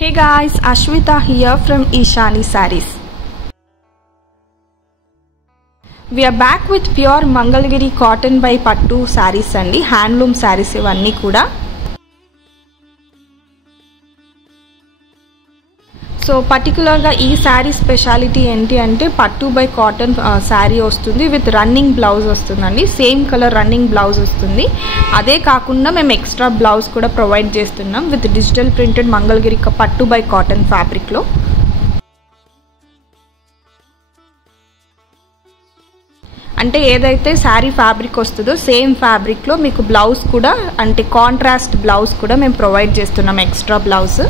Hey guys, Ashwita here from Ishani Sarees. We are back with pure Mangalgiri cotton by Pattu sarees andi, handloom sarees ivanni kuda. So పర్టికులర్గా ఈ sari speciality ఏంటి అంటే పట్టు by cotton sari వస్తుంది with running blouse వస్తుందండి. Same colour running blouse వస్తుంది. అదే కాకుండా మేము ఎక్స్ట్రా బ్లౌజ్ కూడా ప్రొవైడ్ చేస్తున్నాం విత్ డిజిటల్ ప్రింటెడ్ మంగళగిరి పట్టు బై కాటన్ ఫ్యాబ్రిక్లో. అంటే ఏదైతే శారీ ఫ్యాబ్రిక్ వస్తుందో సేమ్ ఫ్యాబ్రిక్లో మీకు బ్లౌజ్ కూడా అంటే కాంట్రాస్ట్ బ్లౌజ్ కూడా మేము ప్రొవైడ్ చేస్తున్నాం, ఎక్స్ట్రా బ్లౌజ్.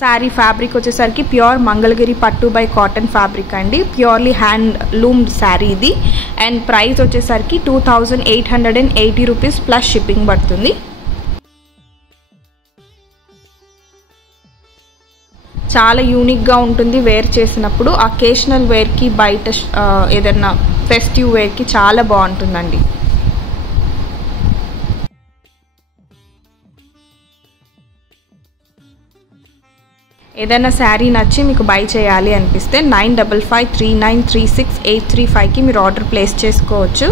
శారీ ఫ్యాబ్రిక్ వచ్చేసరికి ప్యూర్ మంగళగిరి పట్టు బై కాటన్ ఫ్యాబ్రిక్ అండి, ప్యూర్లీ హ్యాండ్ లూమ్డ్ శారీ ఇది. అండ్ ప్రైస్ వచ్చేసరికి 2880 రూపీస్ ప్లస్ షిప్పింగ్ పడుతుంది. చాలా యూనిక్గా ఉంటుంది వేర్ చేసినప్పుడు. అకేషనల్ వేర్కి బయట ఏదైనా ఫెస్టివ్ వేర్కి చాలా బాగుంటుందండి. ఏదైనా శారీ నచ్చి మీకు బై చేయాలి అనిపిస్తే 9553936835కి మీరు ఆర్డర్ ప్లేస్ చేసుకోవచ్చు.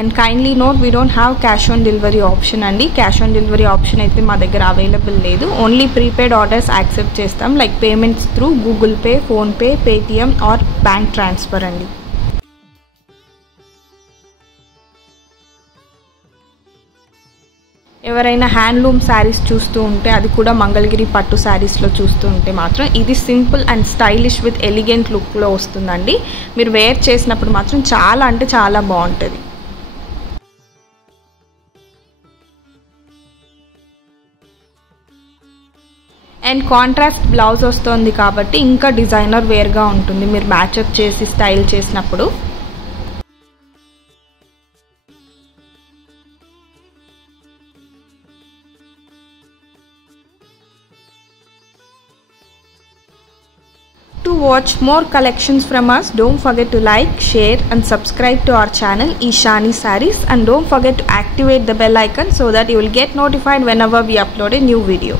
And kindly note we don't have cash on delivery option అండి. క్యాష్ ఆన్ డెలివరీ ఆప్షన్ అయితే మా దగ్గర అవైలబుల్ లేదు. ఓన్లీ ప్రీపెయిడ్ ఆర్డర్స్ యాక్సెప్ట్ చేస్తాం, like payments through Google pay, PhonePe, Paytm or bank transfer అండి. ఎవరైనా handloom saris చూస్తూ ఉంటే, అది కూడా మంగళగిరి పట్టు శారీస్లో చూస్తూ ఉంటే మాత్రం ఇది simple and stylish with elegant లుక్లో వస్తుందండి. మీరు వేర్ చేసినప్పుడు మాత్రం చాలా అంటే చాలా బాగుంటుంది. అండ్ కాంట్రాస్ట్ బ్లౌజ్ వస్తుంది కాబట్టి ఇంకా డిజైనర్ వేర్గా ఉంటుంది మీరు మ్యాచప్ చేసి స్టైల్ చేసినప్పుడు. To watch more collections from us, don't forget to like, share and subscribe to our channel Ishani Sarees, and don't forget to activate the bell icon so that you will get notified whenever we upload a new video.